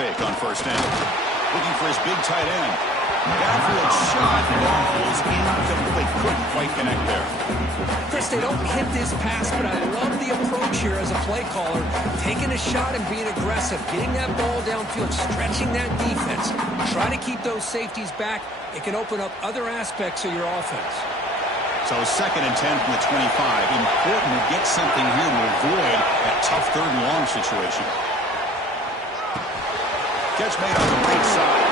fake on first down. Looking for his big tight end. Downfield shot falls incomplete. Couldn't quite connect there. Chris, they don't hit this pass, but I love the approach here as a play caller. Taking a shot and being aggressive. Getting that ball downfield. Stretching that defense. Try to keep those safeties back. It can open up other aspects of your offense. So 2nd and 10 from the 25. Important to get something here to avoid that tough 3rd and long situation. Catch made on the right side.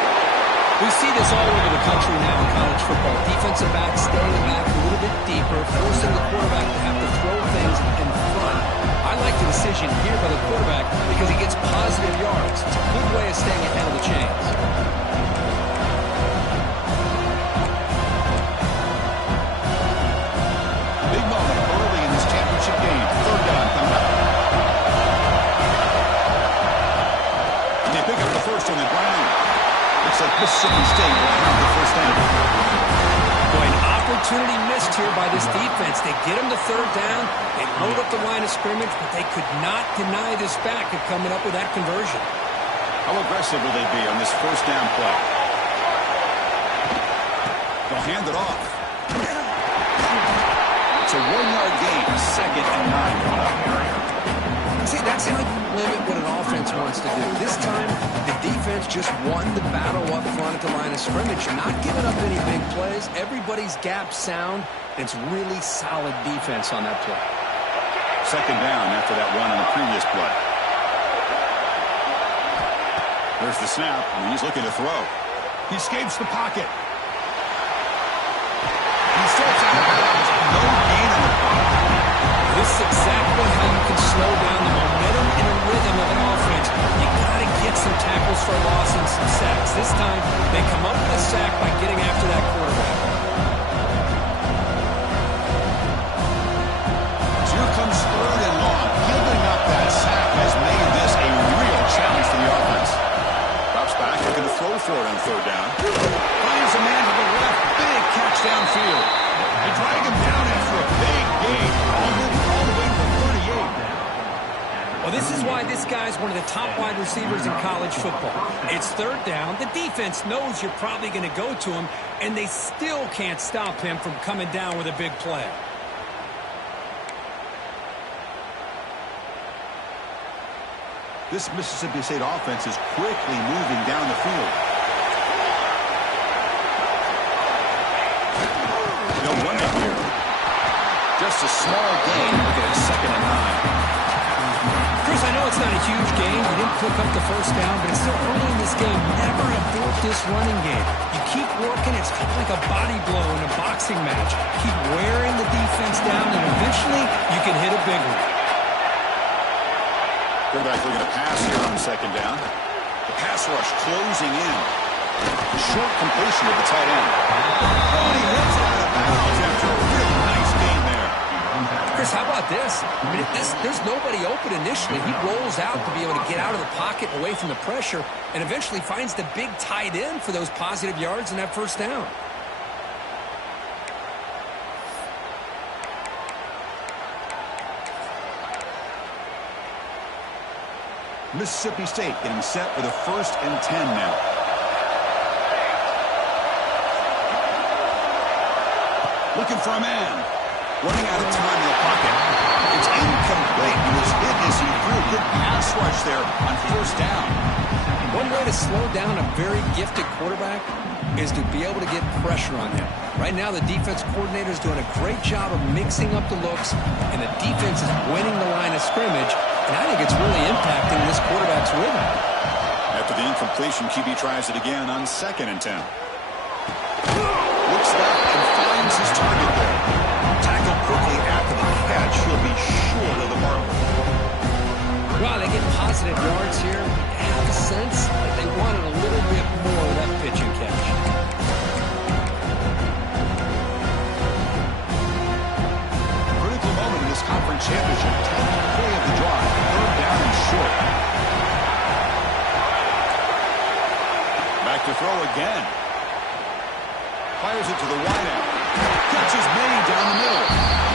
We see this all over the country now in college football. Defensive backs staying back a little bit deeper, forcing the quarterback to have to throw things in front. I like the decision here by the quarterback because he gets positive yards. It's a good way of staying ahead of the chains. Big moment early in this championship game. 3rd down coming up. They pick up the first on the ground. Looks like Mississippi State will have the first down. Boy, an opportunity missed here by this defense. They get them to 3rd down. They load up the line of scrimmage, but they could not deny this back of coming up with that conversion. How aggressive will they be on this first down play? They'll hand it off. It's a 1-yard gain. 2nd and 9 coming up. See, that's how you limit what an offense wants to do. This time, the defense just won the battle up front at the line of scrimmage. Not giving up any big plays. Everybody's gap sound. It's really solid defense on that play. 2nd down after that one on the previous play. There's the snap, and he's looking to throw. He escapes the pocket. He steps out of bounds. No gain on the play. This is exactly how you can slow down the momentum and a rhythm of an offense. You got to get some tackles for loss and some sacks. This time, they come up with a sack by getting after that quarterback. So here comes 3rd and long. Giving up that sack has made this a real challenge for the offense. Drops back, looking to throw for it on 3rd down. Finds a man to the left. Big catch downfield. They drag him down after a big gain. All the way to 38. Well, this is why this guy's one of the top wide receivers in college football. It's 3rd down. The defense knows you're probably going to go to him, and they still can't stop him from coming down with a big play. This Mississippi State offense is quickly moving down the field. No running here. Just a small gain. Look at it, 2nd and 9. Chris, I know it's not a huge game. You didn't pick up the first down, but it's still early in this game. Never abort this running game. You keep working. It's kind of like a body blow in a boxing match. Keep wearing the defense down, and eventually you can hit a big one. Quarterback looking to pass here on 2nd down. The pass rush closing in. Short completion of the tight end. Oh, and he hits it out of bounds after a really nice gain there. Chris, how about this? I mean, there's nobody open initially. He rolls out to be able to get out of the pocket away from the pressure and eventually finds the big tight end for those positive yards in that first down. Mississippi State getting set for the 1st and 10 now. Looking for a man. Running out of time in the pocket. It's incomplete. He was hit as he threw a good pass rush there on 1st down. One way to slow down a very gifted quarterback is to be able to get pressure on him. Right now, the defense coordinator is doing a great job of mixing up the looks, and the defense is winning the line of scrimmage, and I think it's really impacting this quarterback's rhythm. After the incompletion, QB tries it again on 2nd and 10. Looks back and finds his target there. Tackled quickly after the catch. He'll be short of the mark. Well, they get positive yards here. I have a sense that they wanted a little bit more of that pitch and catch. Critical moment in this conference championship. 10th play of the drive. 3rd down and short. Back to throw again. Fires it to the wideout. Catch is made down the middle.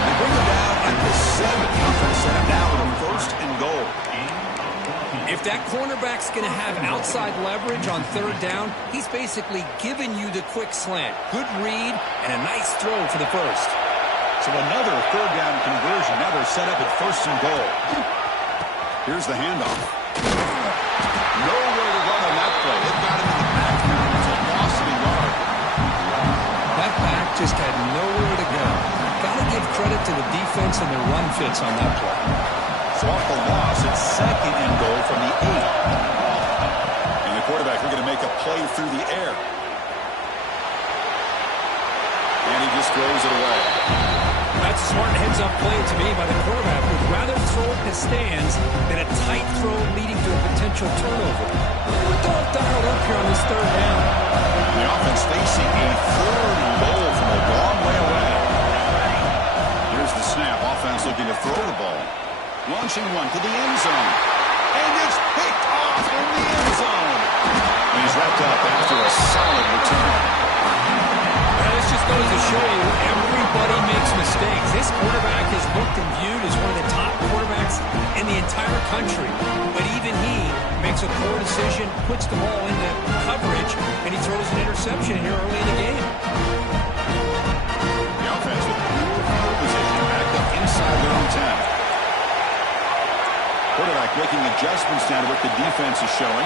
They bring him down at the 7. Offense set him down with a 1st and goal. If If that cornerback's going to have outside leverage on third down, he's basically giving you the quick slant. Good read and a nice throw for the first. So another third down conversion. Now they're set up at first and goal. Here's the handoff. Nowhere to run on that play. It got him in the backfield. It's a loss of a yard. That back just had nowhere to go. Got to give credit to the defense and their run fits on that play. So off the loss, it's second and goal from the 8. And the quarterback are going to make a play through the air. And he just throws it away. That's a smart heads-up play to me by the quarterback. Would rather throw it in the stands than a tight throw leading to a potential turnover. We're all dialed up here on this third down. The offense facing a third and goal from a long way away. Here's the snap. Offense looking to throw the ball. Launching one to the end zone. And it's picked off in the end zone. And he's wrapped up after a solid return. This just goes to show you everybody makes mistakes. This quarterback is looked and viewed as one of the top quarterbacks in the entire country. But even he makes a poor decision, puts the ball into coverage, and he throws an interception here early in the game. The offense with poor position back up inside their own 10. Quarterback making adjustments now to what the defense is showing.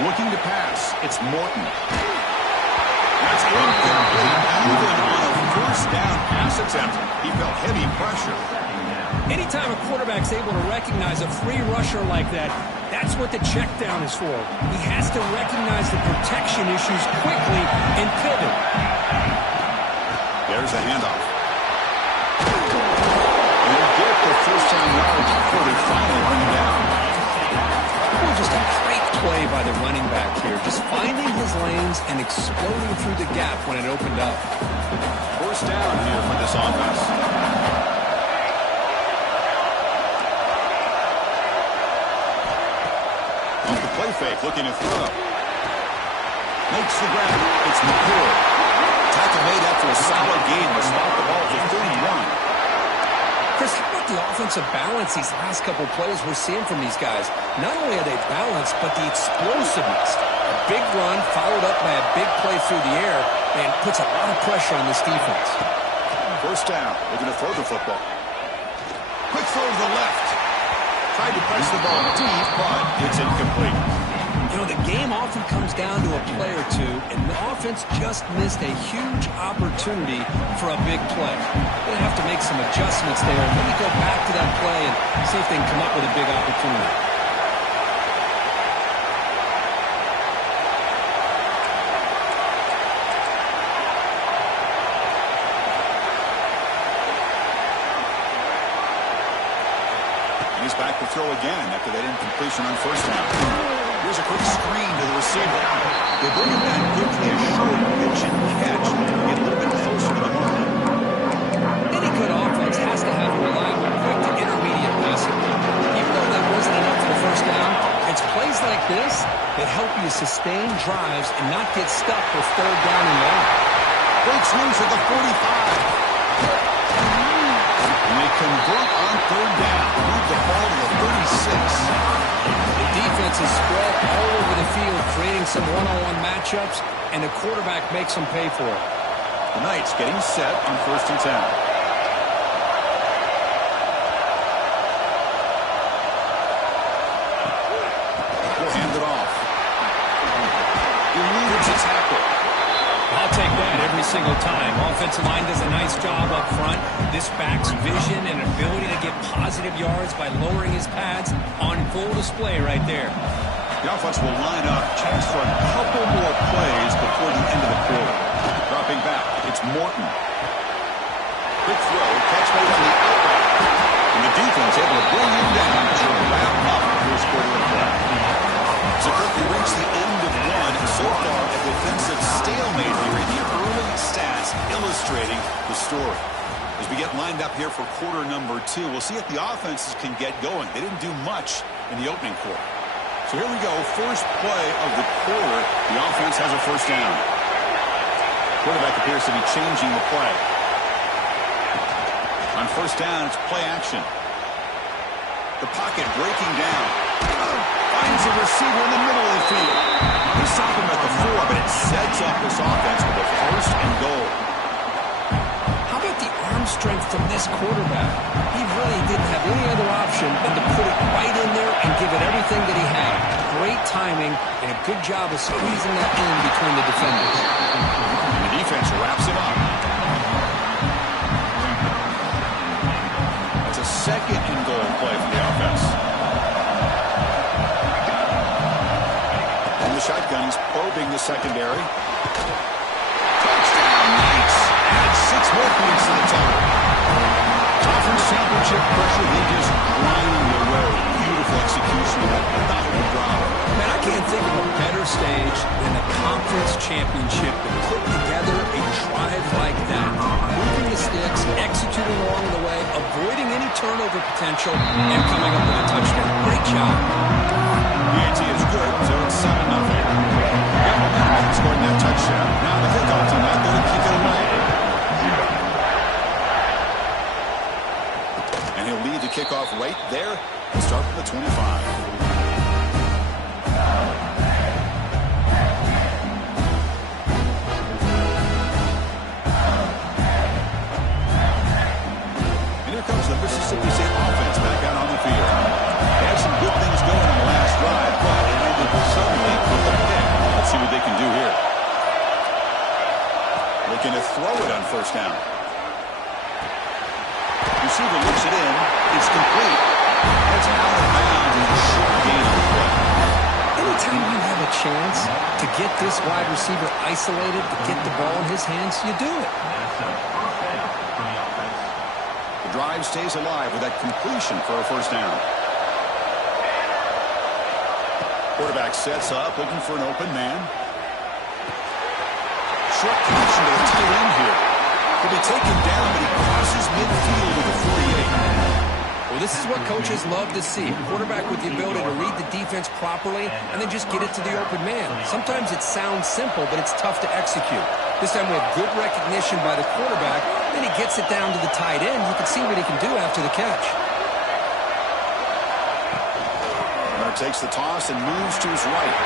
Looking to pass. It's Morton. That's incomplete. Even on a first down pass attempt, he felt heavy pressure. Anytime a quarterback's able to recognize a free rusher like that, that's what the check down is for. He has to recognize the protection issues quickly and pivot. There's the handoff. And they'll get the first down yardage before they finally bring him down. Just a great play by the running back here. Just finding his lanes and exploding through the gap when it opened up. First down here for this offense. Off the play fake, looking to throw. Makes the grab. It's McCoy. Tackle made after a solid gain to stop the ball for 31. Chris, how about the offensive balance these last couple plays we're seeing from these guys? Not only are they balanced, but the explosiveness. A big run followed up by a big play through the air and puts a lot of pressure on this defense. First down. They're going to throw the football. Quick throw to the left. Tried to press the ball deep, but it's incomplete. You know, the game often comes down to a play or two, and the offense just missed a huge opportunity for a big play. They're going to have to make some adjustments there, and maybe go back to that play and see if they can come up with a big opportunity. And he's back to throw again after that incompletion on first down. Here's a quick screen to the receiver. They bring it back quickly, a short pitch and catch. Get a little bit closer to the mark. Any good offense has to have a reliable, quick to intermediate passing. Even though that wasn't enough for the first down, it's plays like this that help you sustain drives and not get stuck with third down and long. Breaks loose at the 45. And they convert on third down. Move the ball to the 36. The defense is spread all over the field, creating some one-on-one matchups, and the quarterback makes them pay for it. The Knights getting set on first and 10. We'll hand it off. Eludes a tackle. I'll take that every single time. Offensive line does a nice job up front. This back's vision and ability to get positive yards by lowering his pads on full display right there. The offense will line up, chance for a couple more plays before the end of the quarter. Dropping back, it's Morton. Quick throw, catch made on the outlet. And the defense able to bring him down to wrap up the first quarter of play. So quickly reach the end of one. So far, a defensive stalemate here in the early stats illustrating the story. As we get lined up here for quarter number 2, we'll see if the offenses can get going. They didn't do much in the opening quarter. So here we go, first play of the quarter. The offense has a first down. Quarterback appears to be changing the play. On first down, it's play action. The pocket breaking down. Finds a receiver in the middle of the field. They stop him at the 4, but it sets up this offense with a first and goal. How about the arm strength from this quarterback? He really didn't have any other option than to put it right in there and give it everything that he had. Great timing and a good job of squeezing that in between the defenders. And the defense wraps it up. It's a second and goal play for the offense. In the shotgun, he's probing the secondary. Touchdown, Knights. Add 6 more points to the total. Conference championship pressure, they just grind away. Beautiful execution of that methodical drive. Man, I can't think of a better stage than the conference championship to put together a drive like that. Moving the sticks, executing along the way, avoiding any turnover potential, and coming up with a touchdown. Great job. BAT is good, so it's 7-0. Got momentum scoring that touchdown. Now the kickoff on that, they're going to kick it away. And he'll lead the kickoff right there and start from the 25. The Mississippi State offense back out on the field. They had some good things going on the last drive, but it ended suddenly with a pick. Let's see what they can do here. Looking to throw it on first down. Receiver looks it in. It's complete. That's out of bounds and a short gain on the play. Anytime you have a chance to get this wide receiver isolated, to get the ball in his hands, you do it. Drive stays alive with that completion for a first down. Quarterback sets up, looking for an open man. Short connection to the tight end here. He'll be taken down, but he crosses midfield with a 48. Well, this is what coaches love to see. A quarterback with the ability to read the defense properly and then just get it to the open man. Sometimes it sounds simple, but it's tough to execute. This time with good recognition by the quarterback, then he gets it down to the tight end. You can see what he can do after the catch. Runner takes the toss and moves to his right.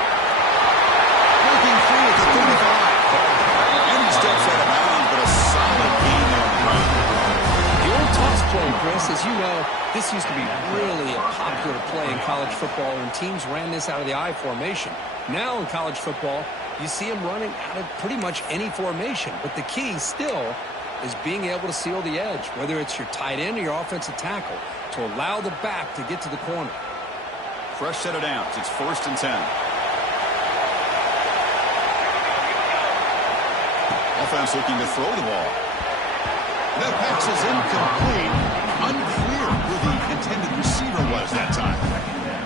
Breaking free at the 35. And he steps out of bounds, but a solid gain there on the ground. The old toss play, Chris, as you know, this used to be really a popular play in college football, and teams ran this out of the I formation. Now in college football, you see them running out of pretty much any formation. But the key still is being able to seal the edge, whether it's your tight end or your offensive tackle, to allow the back to get to the corner. Fresh set of downs. It's 1st and 10. Offense looking to throw the ball. That pass is incomplete. Unclear who the intended receiver was that time.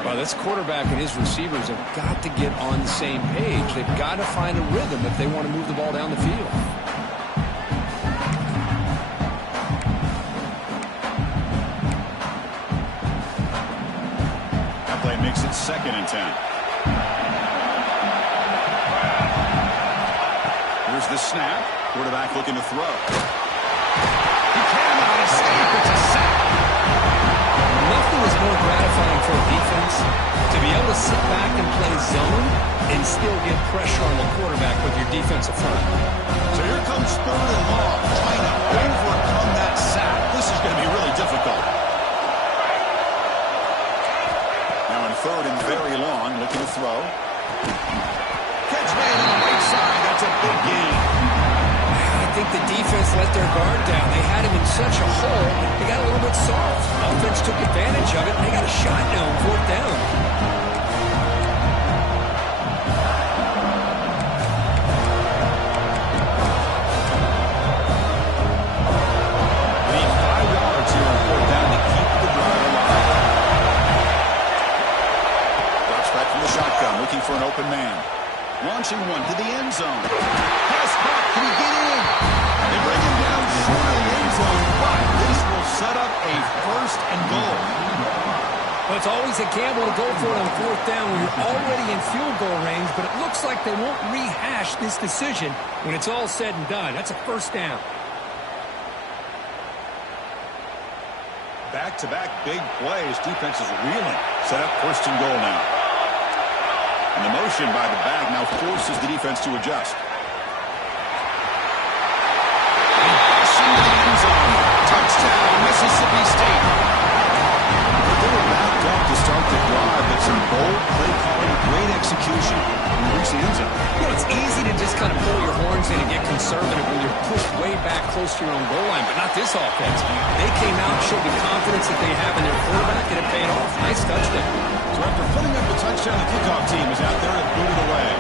Well, this quarterback and his receivers have got to get on the same page. They've got to find a rhythm if they want to move the ball down the field. That play makes it 2nd and 10. Here's the snap. Quarterback looking to throw. He cannot escape. It's a sack. Nothing is more gratifying for a defense to be able to sit back and play zone and still get pressure on the quarterback with your defensive front. So here comes 3rd and long, trying to overcome that sack. This is going to be really difficult. Now in 3rd and very long, looking to throw. Catch made on the right side. That's a big gain. I think the defense let their guard down. They had him in such a hole, they got a little bit soft. Offense took advantage of it, and they got a shot now on 4th down. Need 5 yards here on 4th down to keep the drive alive. Drops back from the shotgun, looking for an open man. Launching one to the end zone. Pass caught. Can he get in? They bring him down short of the end zone, but this will set up a 1st and goal. Well, it's always a gamble to go for it on 4th down when you're already in field goal range, but it looks like they won't rehash this decision when it's all said and done. That's a 1st down. Back-to-back big plays. Defense is reeling. Set up first and goal now. And the motion by the back now forces the defense to adjust. Touchdown, Mississippi State. They were backed up to start the drive, but some bold play calling, great execution, and reach the end zone. You know, it's easy to just kind of pull your horns in and get conservative when you're pushed way back close to your own goal line, but not this offense. They came out, showed the confidence that they have in their quarterback, and it paid off. Nice touchdown. So after putting up the touchdown, the kickoff team is out there to boot it away.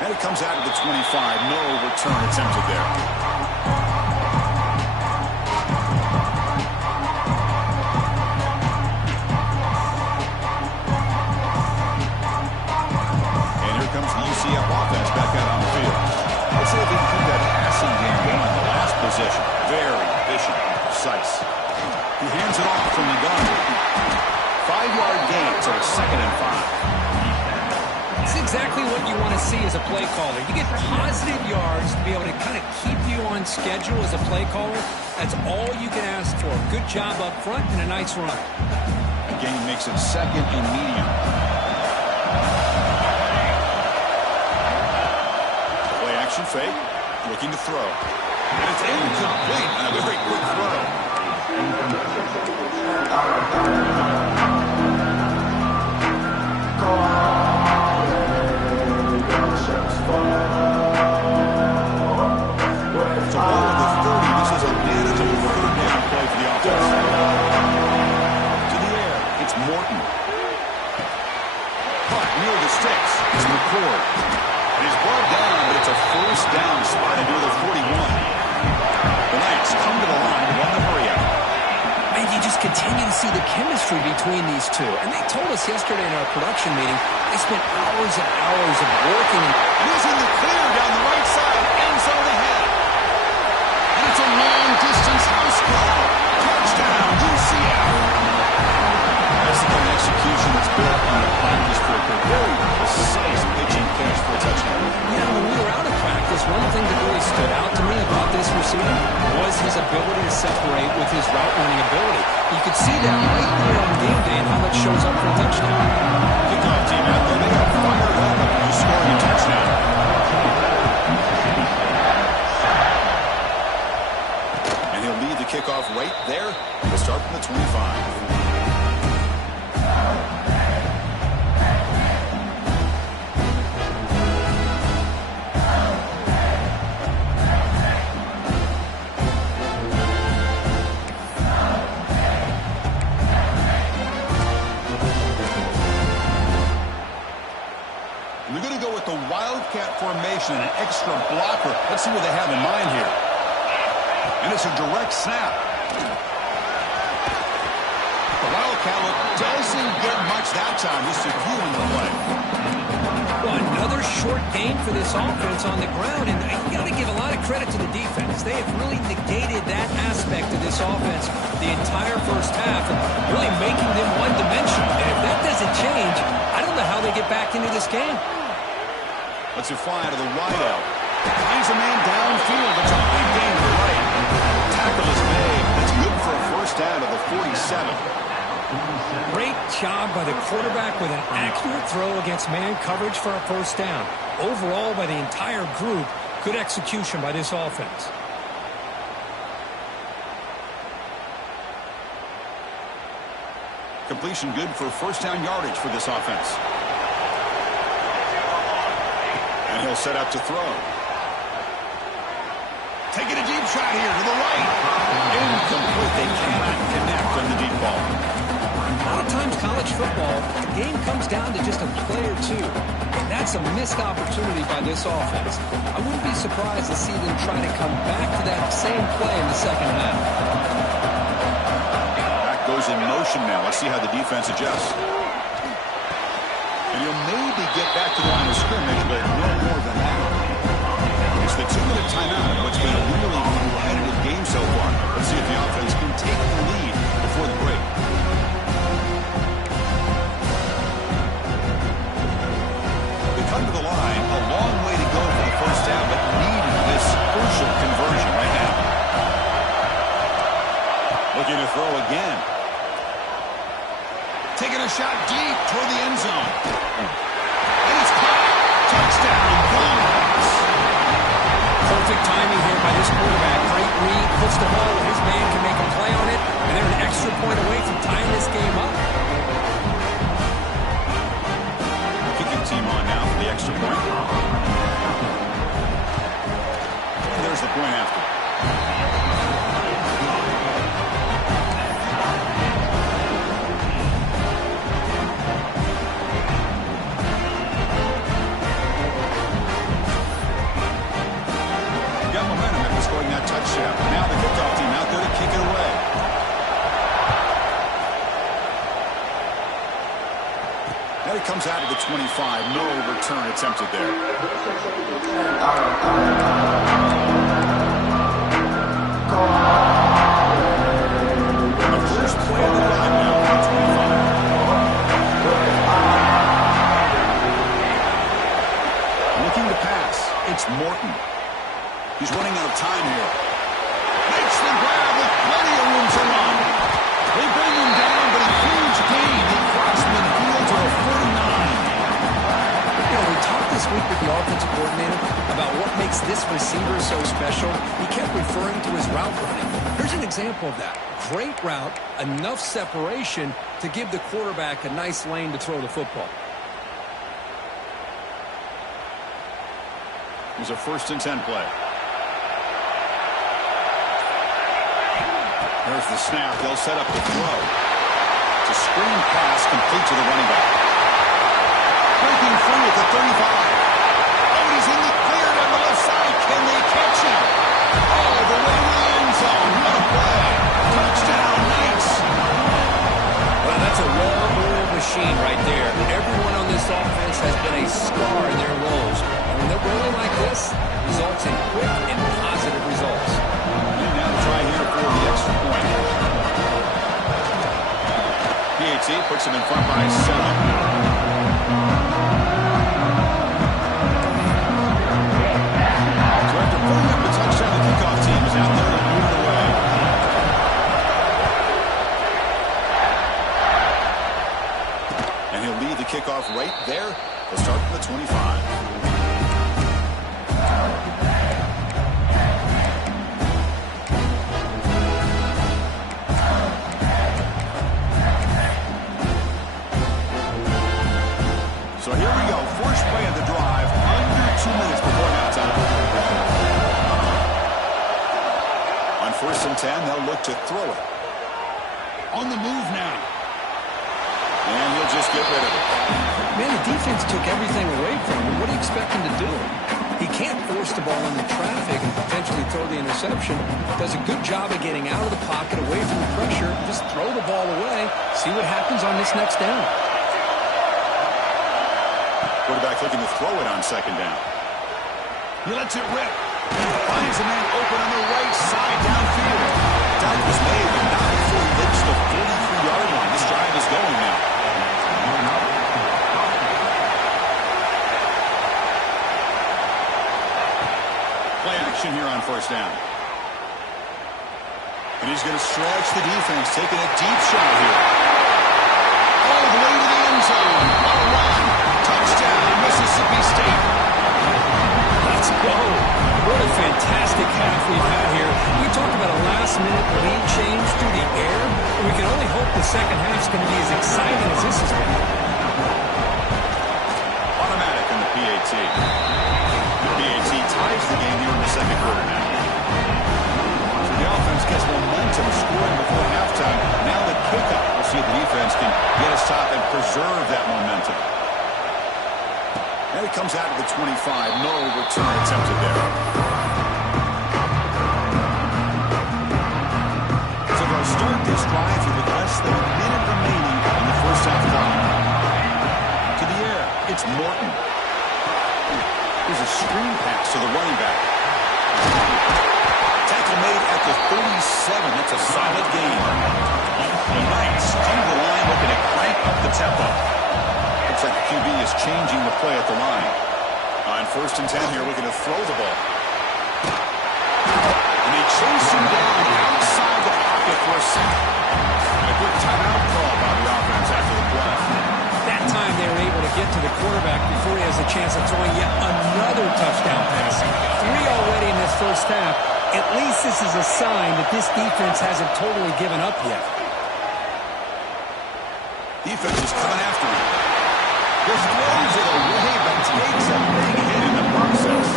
And it comes out of the 25. No return attempted there. And here comes the UCF offense back out on the field. Let's see if they can keep that passing game going. The last possession, very efficient and precise. He hands it off from the gun. 5-yard gain, so it's 2nd and 5. It's exactly what you want to see as a play caller. You get positive yards to be able to kind of keep you on schedule as a play caller. That's all you can ask for. Good job up front and a nice run. The gain makes it 2nd and medium. Play action fake. Looking to throw. And it's incomplete. And a very quick throw. And he's brought down, but it's a first down spotted near the 41. The Knights come to the line to run the hurry up. And you just continue to see the chemistry between these two. And they told us yesterday in our production meeting, they spent hours and hours of working. And he's in the clear down the right side, end zone ahead. And it's a long-distance house call. Touchdown, UCF. That's the kind of execution that's built on the practice field. Very precise pitching catch for a touchdown. Yeah, when we were out of practice, one thing that really stood out to me about this receiver was his ability to separate with his route running ability. You could see that right there on game day and how that shows up for a touchdown. Kickoff team out there, they got fired up to score a touchdown. And he'll lead the kickoff right there. He'll start from the 25. Formation and an extra blocker. Let's see what they have in mind here. And it's a direct snap. The Wildcat look doesn't get much that time. Just a few in the play. Well, another short game for this offense on the ground, and you got to give a lot of credit to the defense. They have really negated that aspect of this offense the entire first half, and really making them one-dimensional. And if that doesn't change, I don't know how they get back into this game. Let's it fly to the wide out. Finds a man downfield. It's a big gain to the right. Tackle is made. That's good for a first down to the 47. Great job by the quarterback with an accurate throw against man coverage for a first down. Overall, by the entire group, good execution by this offense. Completion good for first down yardage for this offense. And he'll set up to throw. Taking a deep shot here to the right. Incomplete. They cannot connect on the deep ball. A lot of times college football, the game comes down to just a play or two. And that's a missed opportunity by this offense. I wouldn't be surprised to see them try to come back to that same play in the second half. Back goes in motion now. Let's see how the defense adjusts. And he'll maybe get back to the line of scrimmage, but no more than that. It's the 2-minute timeout in what's been a really competitive game so far. Let's see if the offense can take the lead before the break. They come to the line. A long way to go for the first down, but needed this crucial Looking to throw again. Taking a shot deep toward the end zone. And it's caught. Touchdown, Bulldogs. Perfect timing here by this quarterback. Great read, puts the ball where his man can make a play on it, and they're an extra point away from tying this game up. Kicking team on now for the extra point. And there's the point after. Got momentum after scoring that touchdown. Now the kickoff team out there to kick it away. Now he comes out of the 25. No return attempted there. The first play of the drive now on the 25. Looking to pass. It's Morton. He's running out of time here. Makes the grab with plenty of room to run. They bring him down, but a huge gain. He crossed midfield to the 49. You know, we talked this week with the offensive coordinator about what makes this receiver so special. He kept referring to his route running. Here's an example of that. Great route, enough separation to give the quarterback a nice lane to throw the football. It was a 1st and 10 play. There's the snap. They'll set up the throw. It's a screen pass complete to the running back. Breaking free at the 35. Oh, he's in the clear down the left side. Can they catch him? Oh, the way to the end zone. What a play. Touchdown, Knights. Well, that's a well-oiled machine right there. Everyone on this offense has been a star in their roles. And when they're rolling like this, results in quick and positive results. And now try here for the extra point. PAT puts him in front by 7. So after pulling up the touchdown, the kickoff team is out there to move it away. And he'll lead the kickoff right there. They'll start from the 25. So here we go, first play of the drive, under 2 minutes before halftime. On 1st and 10, they'll look to throw it. On the move now. And he'll just get rid of it. Man, the defense took everything away from him. What do you expect him to do? He can't force the ball into traffic and potentially throw the interception. Does a good job of getting out of the pocket, away from the pressure. Just throw the ball away. See what happens on this next down. Quarterback looking to throw it on 2nd down. He lets it rip. Finds a man open on the right side downfield. That was made, but not before he hits the 43-yard line. This drive is going now. Play action here on 1st down. And he's going to stretch the defense, taking a deep shot here. All the way to the end zone. What a run. Touchdown, Mississippi State. Let's go. What a fantastic half we've had here. We talked about a last-minute lead change through the air. We can only hope the second half's going to be as exciting as this has been. Automatic in the PAT. The PAT ties the game here in the 2nd quarter now. So the offense gets momentum scoring before halftime. Now the kickoff. We'll see if the defense can get a stop and preserve that momentum. Now he comes out of the 25. No return attempted there. So they'll start this drive here with less than a minute remaining in the 1st half clock. To the air, it's Morton. Here's a screen pass to the running back. Tackle made at the 37. That's a solid gain. The Knights come to the line looking to crank up the tempo. Looks like the QB is changing the play at the line. On 1st and 10 here, looking to throw the ball. And they chase him down outside the pocket pocket for a sack. A quick timeout call by the offense after the play. That time they were able to get to the quarterback before he has a chance of throwing yet another touchdown pass. 3 already in this first half. At least this is a sign that this defense hasn't totally given up yet. Defense is coming after him. Just throws it away, but takes a big hit in the process.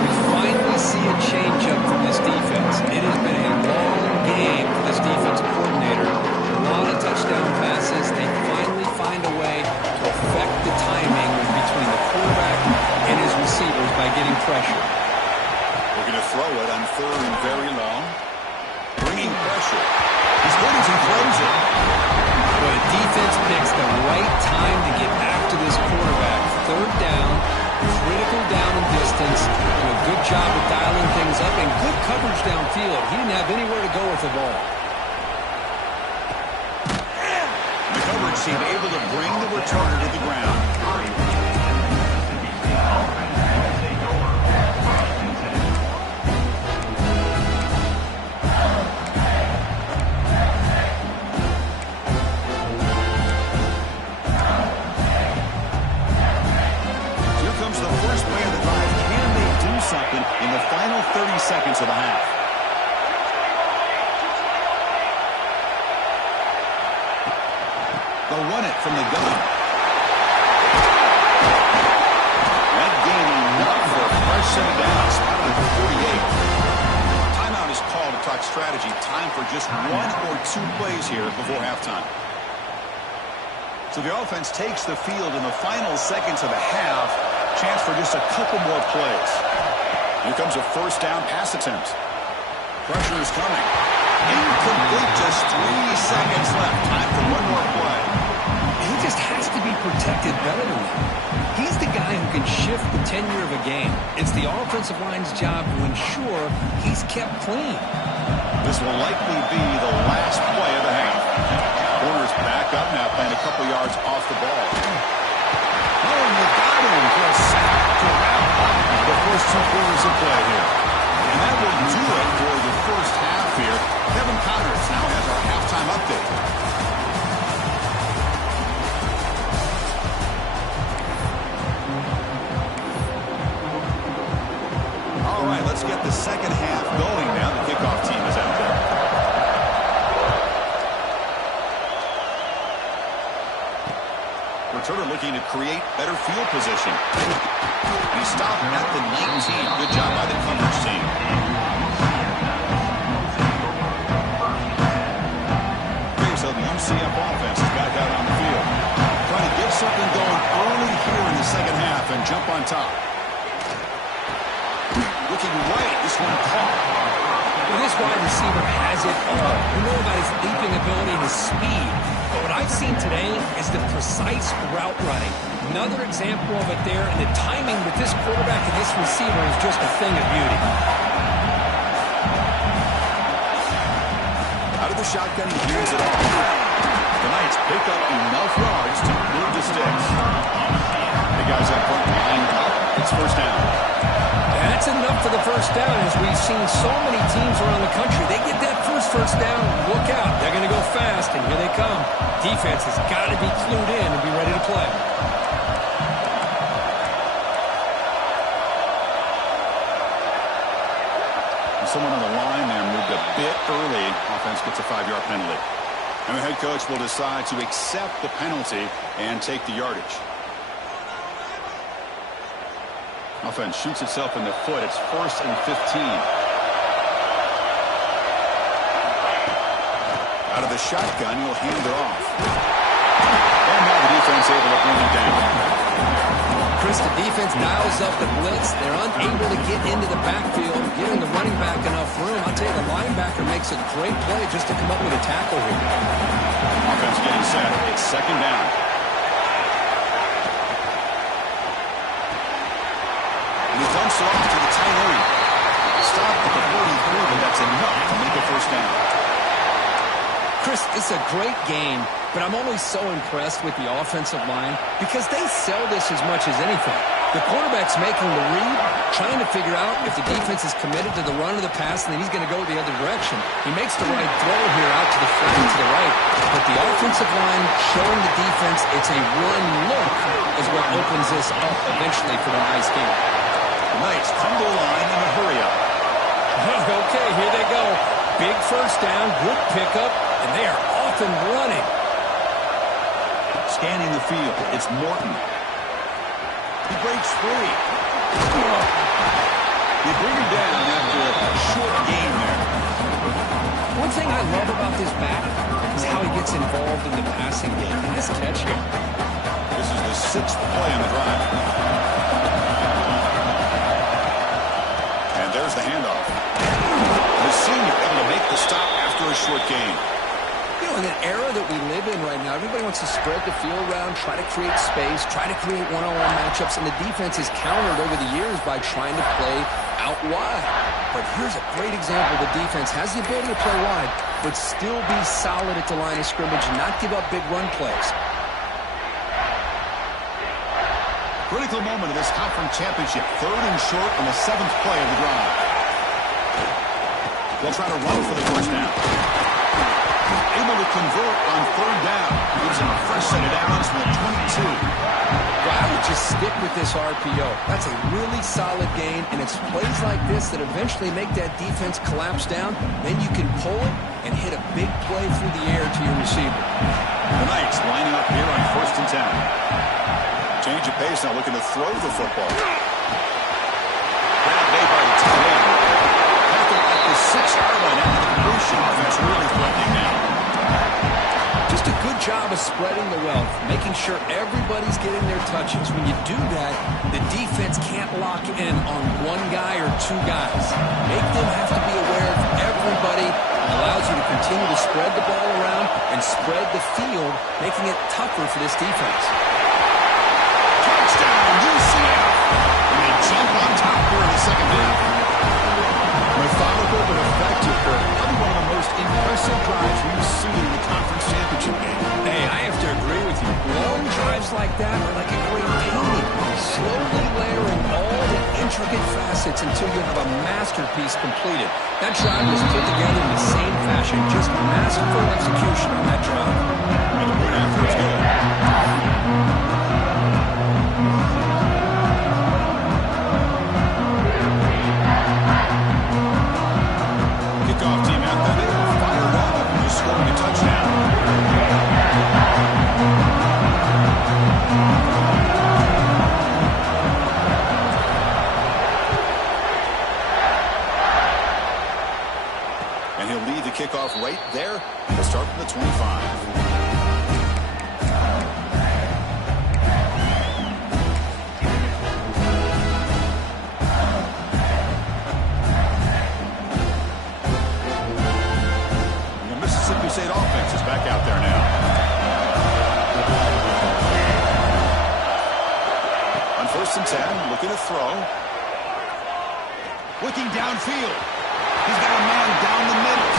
We finally see a change-up from this defense. It has been a long game for this defensive coordinator. A lot of touchdown passes. They finally find a way to affect the timing between the quarterback and his receivers by getting pressure. We're going to throw it on 3rd and very long. Bringing pressure. He's good as he throws it. But the defense picks the right time to get after this quarterback. 3rd down, critical down and distance. Do a good job of dialing things up and good coverage downfield. He didn't have anywhere to go with the ball. The coverage team able to bring the returner to the ground. Something in the final 30 seconds of the half. They'll run it from the gun. That gain enough for a fresh set of downs. Spotted at the 48. Timeout is called to talk strategy. Time for just 1 or 2 plays here before halftime. So the offense takes the field in the final seconds of the half. Chance for just a couple more plays. Here comes a 1st down pass attempt. Pressure is coming. Incomplete, just 3 seconds left. Time for 1 more play. He just has to be protected better than that. He's the guy who can shift the tenure of a game. It's the offensive line's job to ensure he's kept clean. This will likely be the last play of the half. Corner's back up now, playing a couple yards off the ball. Oh, and they got him for a sack to wrap up the first 2 quarters of play here. And that will do it for the first half here. Kevin Connors now has our halftime update. All right, let's get the second half going now. The kickoff team is out there. Returner looking to create better field position. He stopped at the 19. Good job by the coverage team. Okay, so the UCF offense is back out on the field. Trying to get something going early here in the second half and jump on top. Looking right, this one caught. Well, this wide receiver has it all. We know about his leaping ability and his speed. But what I've seen today is the precise route running. Another example of it there, and the timing with this quarterback and this receiver is just a thing of beauty. Out of the shotgun, he hears it all. The Knights pick up enough yards to move the sticks. The guys up front lined up. It's 1st down. That's enough for the 1st down, as we've seen so many teams around the country. They get that first down, look out. They're going to go fast, and here they come. Defense has got to be clued in and be ready to play. Someone on the line there moved a bit early. Offense gets a 5-yard penalty. And the head coach will decide to accept the penalty and take the yardage. Offense shoots itself in the foot. It's 1st and 15. Out of the shotgun, he'll hand it off. And now the defense able to bring him down. Chris, the defense dials up the blitz. They're unable to get into the backfield, giving the running back enough room. I'll tell you, the linebacker makes a great play just to come up with a tackle here. Offense getting set. It's 2nd down. And he dumps it off to the tight end. Stop at the 43, but that's enough to make a 1st down. Chris, it's a great game, but I'm always so impressed with the offensive line because they sell this as much as anything. The quarterback's making the read, trying to figure out if the defense is committed to the run or the pass, and then he's going to go the other direction. He makes the right throw here out to the flat and to the right, but the offensive line showing the defense it's a run look is what opens this up eventually for the nice game. Knights come to the line in a hurry-up. Okay, here they go. Big first down, good pickup, and they are off and running. Scanning the field, it's Morton. He breaks free. They bring him down after a short game there. One thing I love about this back is how he gets involved in the passing game. Nice catch here. This is the 6th play on the drive. And there's the handoff. The senior able to make the stop after a short game. You know, in an era that we live in right now, everybody wants to spread the field around, try to create space, try to create one-on-one matchups, and the defense is countered over the years by trying to play out wide. But here's a great example. The defense has the ability to play wide, but still be solid at the line of scrimmage and not give up big run plays. Critical moment of this conference championship. 3rd and short on the 7th play of the drive. They'll try to run for the first down. Able to convert on 3rd down. Gives him a fresh set of downs from the 22. Well, I would just stick with this RPO. That's a really solid game, and it's plays like this that eventually make that defense collapse down. Then you can pull it and hit a big play through the air to your receiver. The Knights lining up here on 1st and 10. Change of pace now, looking to throw the football. Grab made by the tight end. Tackle at the 6-yard line after the completion. That's really threatening now. Just a good job of spreading the wealth, making sure everybody's getting their touches. When you do that, the defense can't lock in on one guy or two guys. Make them have to be aware of everybody. It allows you to continue to spread the ball around and spread the field, making it tougher for this defense. Touchdown, UCF! And they jump on top here in the second half. Methodical but effective for probably one of the most impressive drives we've seen in the conference championship game. Hey, I have to agree with you. Long drives like that are like a great painting. Slowly layering all the intricate facets until you have a masterpiece completed. That drive was put together in the same fashion. Just masterful execution on that drive. And the point after is good. Kickoff team out there. They were fired up and just scoring a touchdown. And he'll lead the kickoff right there. He'll start from the 25. State offense is back out there now. On 1st and 10, looking to throw. Looking downfield. He's got a man down the middle.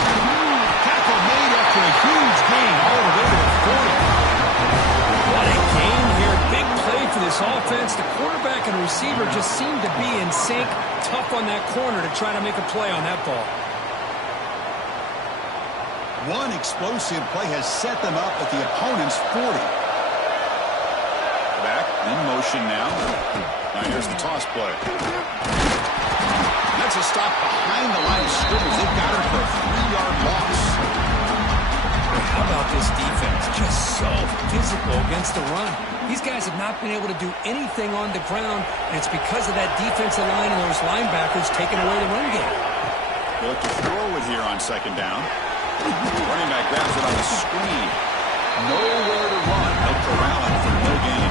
Tackle made after a huge gain all the way to the 40. What a game here. Big play for this offense. The quarterback and receiver just seem to be in sync. Tough on that corner to try to make a play on that ball. One explosive play has set them up at the opponent's 40. Back, in motion now. Now here's the toss play. That's a stop behind the line of scrimmage. They've got him for a 3-yard loss. How about this defense? Just so physical against the run. These guys have not been able to do anything on the ground, and it's because of that defensive line and those linebackers taking away the run game. They look to throw it here on 2nd down. Running back grabs it on the screen. Nowhere to run. No corral for no gain.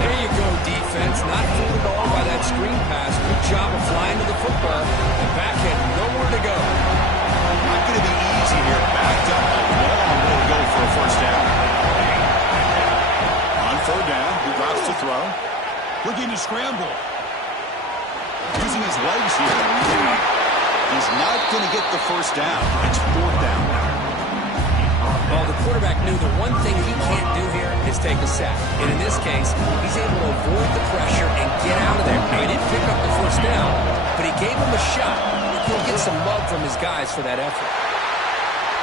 There you go, defense. Not fooled at all by that screen pass. Good job of flying to the football. The back had nowhere to go. Not going to be easy here. Backed up a long way to go for a first down. On 3rd down, he drops to throw. Looking to scramble. Using his legs here. He's not going to get the first down. It's 4th down. quarterback knew the one thing he can't do here is take a sack. And in this case, he's able to avoid the pressure and get out of there. Now, he didn't pick up the first down, but he gave him a shot. He'll get some love from his guys for that effort.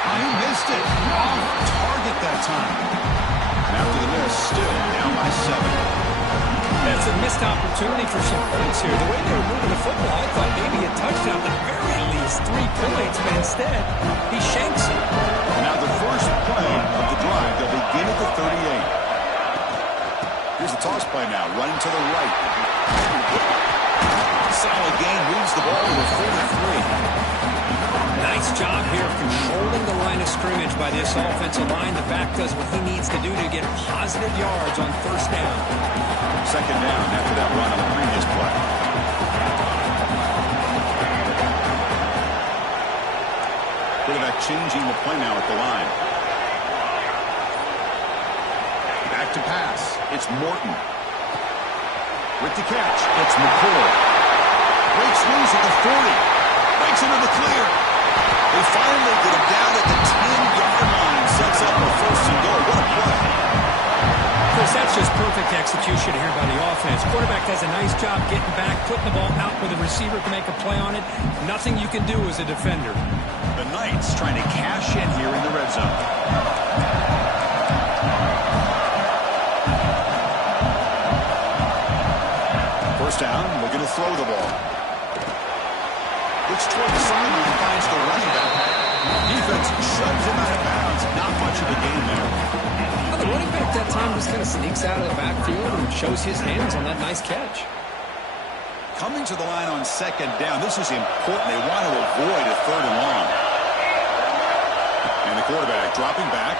He missed it. Off target that time. And after the miss, still down by 7. That's a missed opportunity for some points here. The way they were moving the football, I thought maybe a touchdown, at the very least 3 points, but instead, he shanks it. Now the first play of the drive, they'll begin at the 38. Here's the toss play now, running to the right. Solid gain, moves the ball to a 43. Nice job here of controlling the line of scrimmage by this offensive line. The back does what he needs to do to get positive yards on first down. Second down after that run on the previous play. Quarterback changing the play now at the line. Back to pass. It's Morton. With the catch, it's McCoy. Breaks loose at the 40. Breaks into the clear. They finally get him down at the 10-yard line. Sets up a first and goal. What a play. Chris, that's just perfect execution here by the offense. Quarterback does a nice job getting back, putting the ball out where the receiver can make a play on it. Nothing you can do as a defender. The Knights trying to cash in here in the red zone. First down, looking to throw the ball. Looks toward the sideline and finds the running back. Defense shoves him out of bounds. Not much of a gain there. Well, the running back that time just kind of sneaks out of the backfield and shows his hands on that nice catch. Coming to the line on second down. This is important. They want to avoid a third and long. And the quarterback dropping back.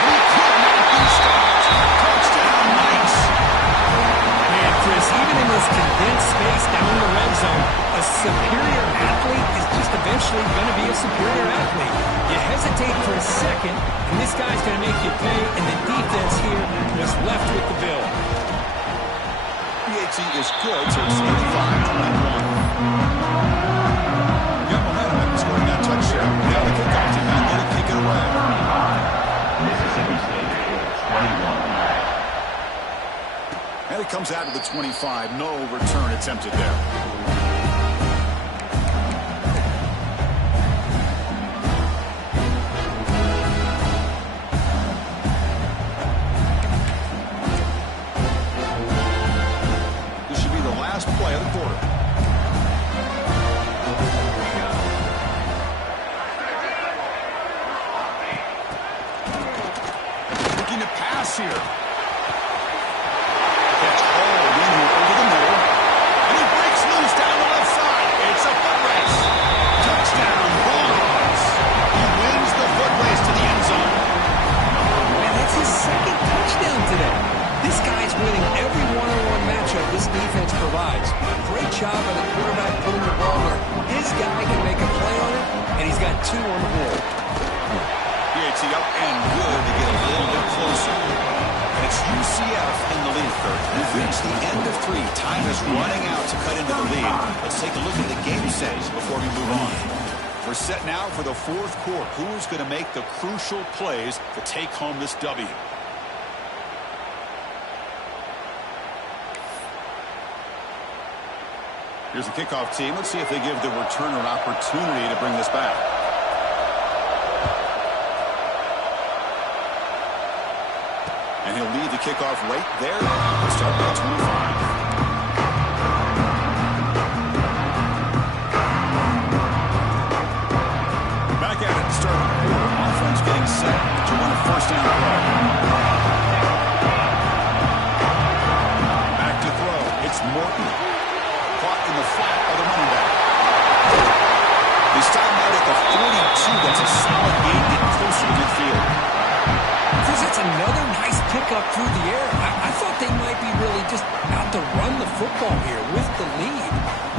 And he could not be stopped. Touchdown, Knights. Man, Chris, even in this condensed space down in the red zone, a superior athlete is just eventually going to be a superior athlete. You hesitate for a second, and this guy's going to make you pay, and the defense here was left with the bill. PAT is good, so it's 35-21. Got momentum after scoring that touchdown. Now the kickoff team not going to kick it away. Mississippi State 21. And it comes out of the 25. No return attempted there. This should be the last play of the quarter. Looking to pass here. Gets hauled in here over the middle. And he breaks loose down the left side. It's a foot race. Touchdown, Bulldogs. He wins the foot race to the end zone. Man, that's his second touchdown today. This guy's winning every one-on-one matchup this defense provides. Great job by the quarterback putting the ball where his guy can make a play on it, and he's got 2 on the board. PAT up and good to get a little bit closer. And it's UCF in the lead, Kurt. We've reached the end of 3. Time is running out to cut into the lead. Let's take a look at the game settings before we move on. We're set now for the fourth quarter. Who's going to make the crucial plays to take home this W? Here's the kickoff team. Let's see if they give the returner an opportunity to bring this back. And he'll lead the kickoff right there. We'll start at 25. Back at it to start the quarter. Offense getting set to run a first down play. Back to throw. It's Morton. Caught in the flat by the running back. They stop him out at the 42. That's a solid gain getting closer to midfield. Chris, that's another nice pickup through the air. I thought they might be really just out to run the football here with the lead.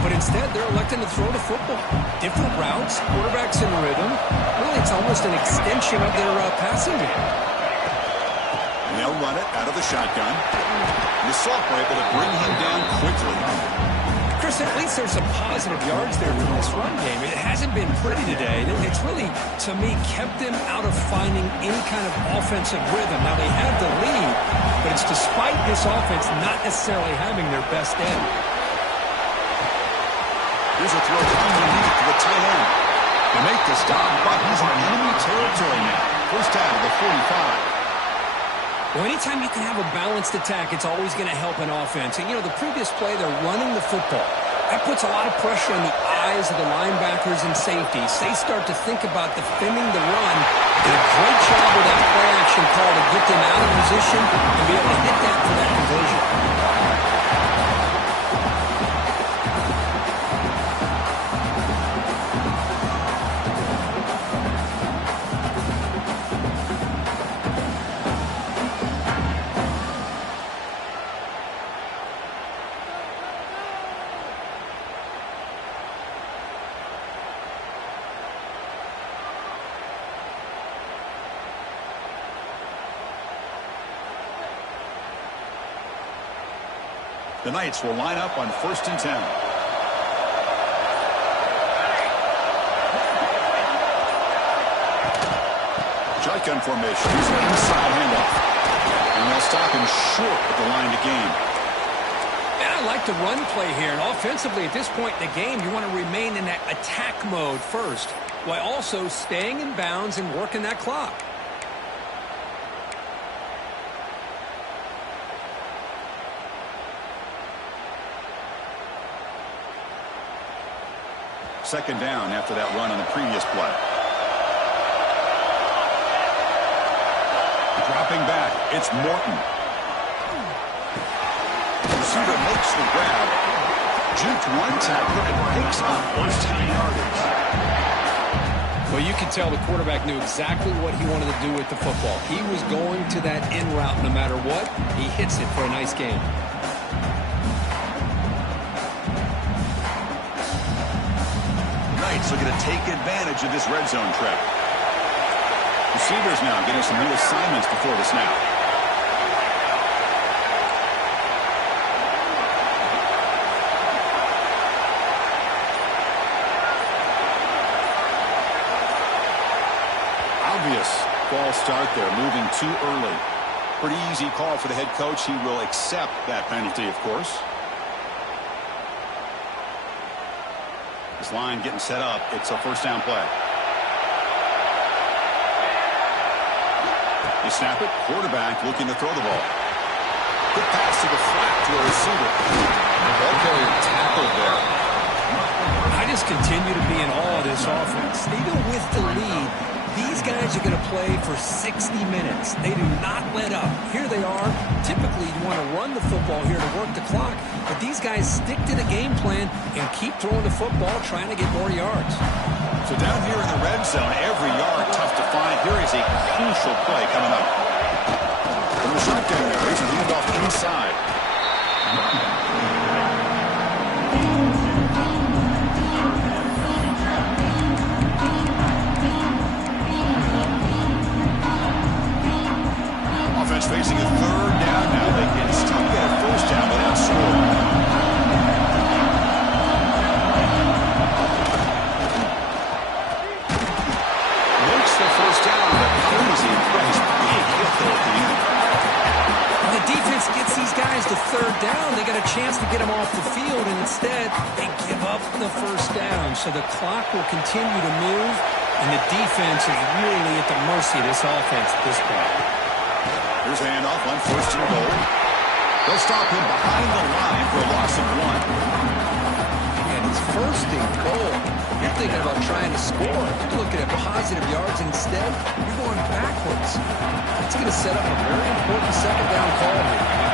But instead, they're electing to throw the football. Different routes, quarterbacks in rhythm. Really, it's almost an extension of their passing game. And they'll run it out of the shotgun. The Assault were able to bring him down quickly. Chris, at least there's some positive yards there from this run game. It hasn't been pretty today. It's really, to me, kept them out of finding any kind of offensive rhythm. Now, they have the lead, but it's despite this offense not necessarily having their best end. Here's a throw underneath to the tight end. They make the stop, but he's in enemy territory now. First down to the 45. Well, anytime you can have a balanced attack, it's always going to help an offense. And, you know, the previous play, they're running the football. That puts a lot of pressure on the eyes of the linebackers and safeties. They start to think about defending the run. Did a great job with that play action call to get them out of position and be able to hit that for that conversion. The Knights will line up on 1st and 10. Shotgun formation. Here's an inside handoff. And they'll stop him short at the line to gain. And I like the run play here. And offensively, at this point in the game, you want to remain in that attack mode first, while also staying in bounds and working that clock. Second down after that run on the previous play. Dropping back, it's Morton. Receiver makes the grab. Juked one tackler and picks up first down yardage. Well, you can tell the quarterback knew exactly what he wanted to do with the football. He was going to that in route no matter what. He hits it for a nice gain. Looking to take advantage of this red zone trip. Receivers now getting some new assignments before the snap. Obvious false start there, moving too early. Pretty easy call for the head coach. He will accept that penalty, of course. This line getting set up. It's a first down play. You snap it. Quarterback looking to throw the ball. Good pass to the flat to a receiver. The ball carrier tackled there. I just continue to be in awe of this offense. Even with the lead, these guys are going to play for 60 minutes. They do not let up. Here they are. Typically, you want to run the football here to work the clock, but these guys stick to the game plan and keep throwing the football, trying to get more yards. So down here in the red zone, every yard tough to find. Here is a crucial play coming up. From the shotgun there, here's a handoff inside. Offense facing a third down now. They can still get a first down without scoring. Makes the first down, but crazy price. Big hit there at the end. When the defense gets these guys to third down, they got a chance to get them off the field, and instead they give up the first down. So the clock will continue to move, and the defense is really at the mercy of this offense at this point. Here's a handoff on 1st and goal. They'll stop him behind the line for a loss of 1. And it's 1st and goal. You're thinking about trying to score. You're looking at positive yards. Instead, you're going backwards. That's going to set up a very important second down call here.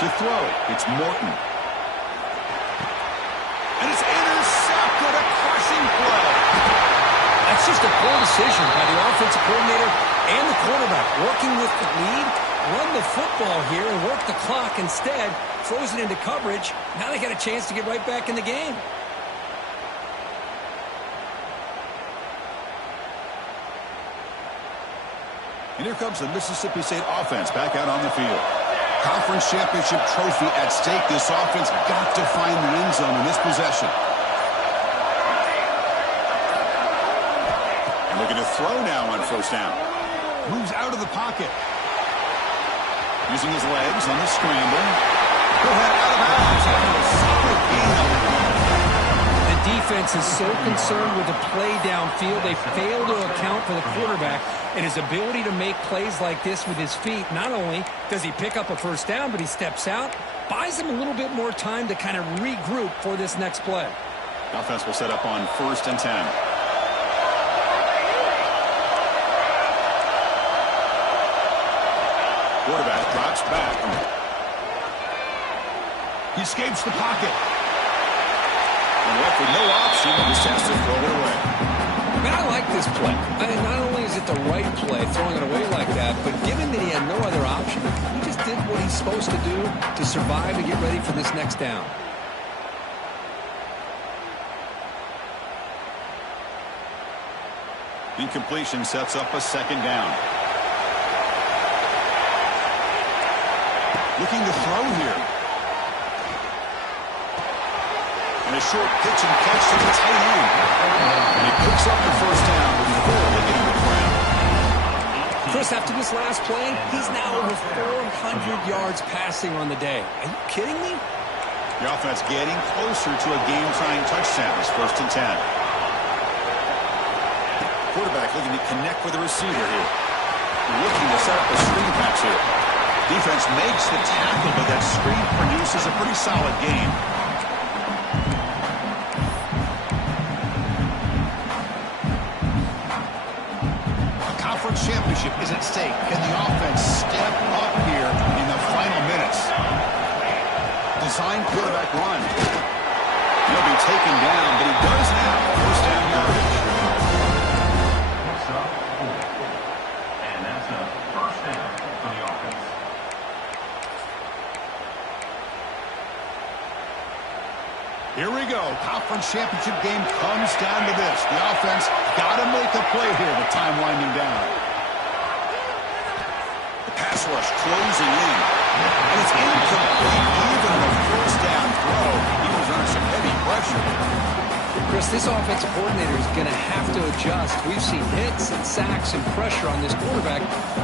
To throw, it's Morton. And it's intercepted, a crushing play. That's just a poor decision by the offensive coordinator and the quarterback. Working with the lead, run the football here and work the clock. Instead, throws it into coverage. Now they got a chance to get right back in the game. And here comes the Mississippi State offense back out on the field. Conference championship trophy at stake. This offense got to find the end zone in this possession. And looking to throw now on first down. Moves out of the pocket. Using his legs on the scramble. He'll head out of bounds after a solid gain on the run. The defense is so concerned with the play downfield, they fail to account for the quarterback and his ability to make plays like this with his feet. Not only does he pick up a first down, but he steps out, buys him a little bit more time to kind of regroup for this next play. The offense will set up on 1st and 10. Quarterback drops back. He escapes the pocket. And left with no option, he just has to throw it away. Man, I like this play. Not only is it the right play, throwing it away like that, but given that he had no other option, he just did what he's supposed to do to survive and get ready for this next down. Incompletion sets up a 2nd down. Looking to throw here. And a short pitch and catch to the tight end. And he picks up the first down before they get him to the ground. Chris, after this last play, he's now over 400 yards passing on the day. Are you kidding me? The offense getting closer to a game-tying touchdown. It's 1st and 10. Quarterback looking to connect with the receiver here. Looking to set up a screen pass here. Defense makes the tackle, but that screen produces a pretty solid game. A conference championship is at stake. Can the offense step up here in the final minutes? Design quarterback run. He'll be taken down, but he does have first down yardage. And that's a first down for the offense. Here we go. Conference championship game comes down to this. The offense got to make a play here with time winding down. The pass rush closing in. And it's incomplete. Even the first down throw, he was under some heavy pressure. Chris, this offensive coordinator is going to have to adjust. We've seen hits and sacks and pressure on this quarterback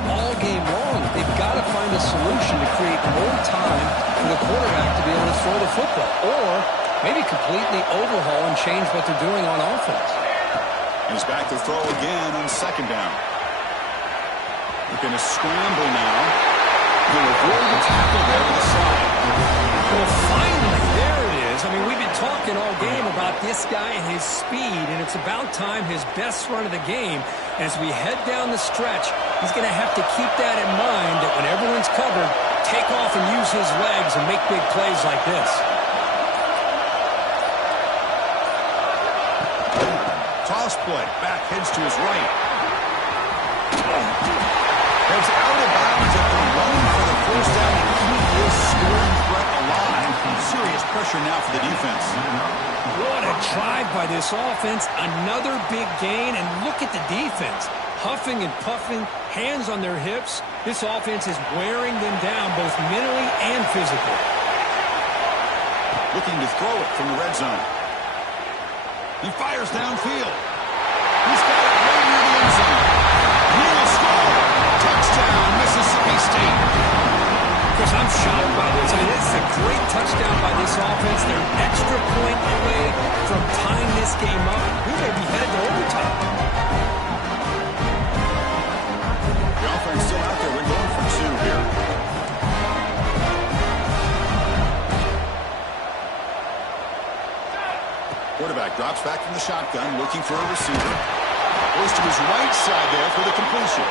all game long. They've got to find a solution to create more time for the quarterback to be able to throw the football. Or maybe completely overhaul and change what they're doing on offense. He's back to throw again on 2nd down. Looking to scramble now. He'll avoid the tackle there to the side. Well, finally, there it is. I mean, we've been talking all game about this guy and his speed, and it's about time his best run of the game. As we head down the stretch, he's going to have to keep that in mind, that when everyone's covered, take off and use his legs and make big plays like this. Toss play. Back heads to his right. Heads out of bounds after running for the first down to keep this scoring threat alive. Serious pressure now for the defense. What a drive by this offense. Another big gain, and look at the defense. Huffing and puffing, hands on their hips. This offense is wearing them down both mentally and physically. Looking to throw it from the red zone. He fires downfield. He's got it right near the end zone. He will score. Touchdown, Mississippi State. Chris, I'm shocked by this. I mean, it's a great touchdown by this offense. They're an extra point away from tying this game up. We may be headed to overtime. The offense still out there. We're going for 2 here. Quarterback drops back from the shotgun, looking for a receiver. Goes to his right side there for the completion.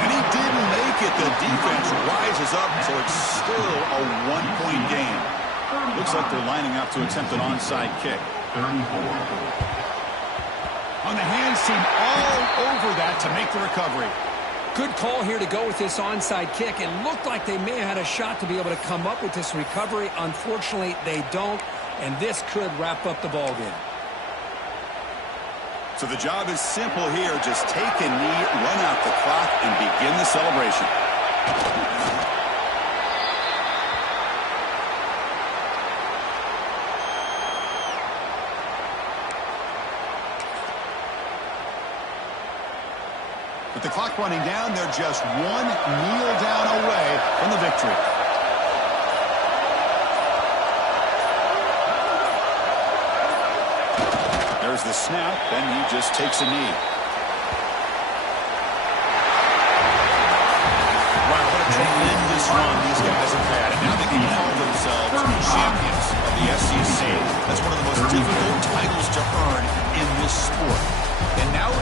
And he didn't make it. The defense rises up, so it's still a 1-point game. Looks like they're lining up to attempt an onside kick. 34. On the hands team all over that to make the recovery. Good call here to go with this onside kick. It looked like they may have had a shot to be able to come up with this recovery. Unfortunately, they don't, and this could wrap up the ballgame. So the job is simple here. Just take a knee, run out the clock, and begin the celebration. With the clock running down, they're just one kneel down away from the victory. There's the snap, and he just takes a knee. Wow, what a tremendous run these guys have had. And now they can call themselves champions of the SEC. That's one of the most difficult titles to earn in this sport. And now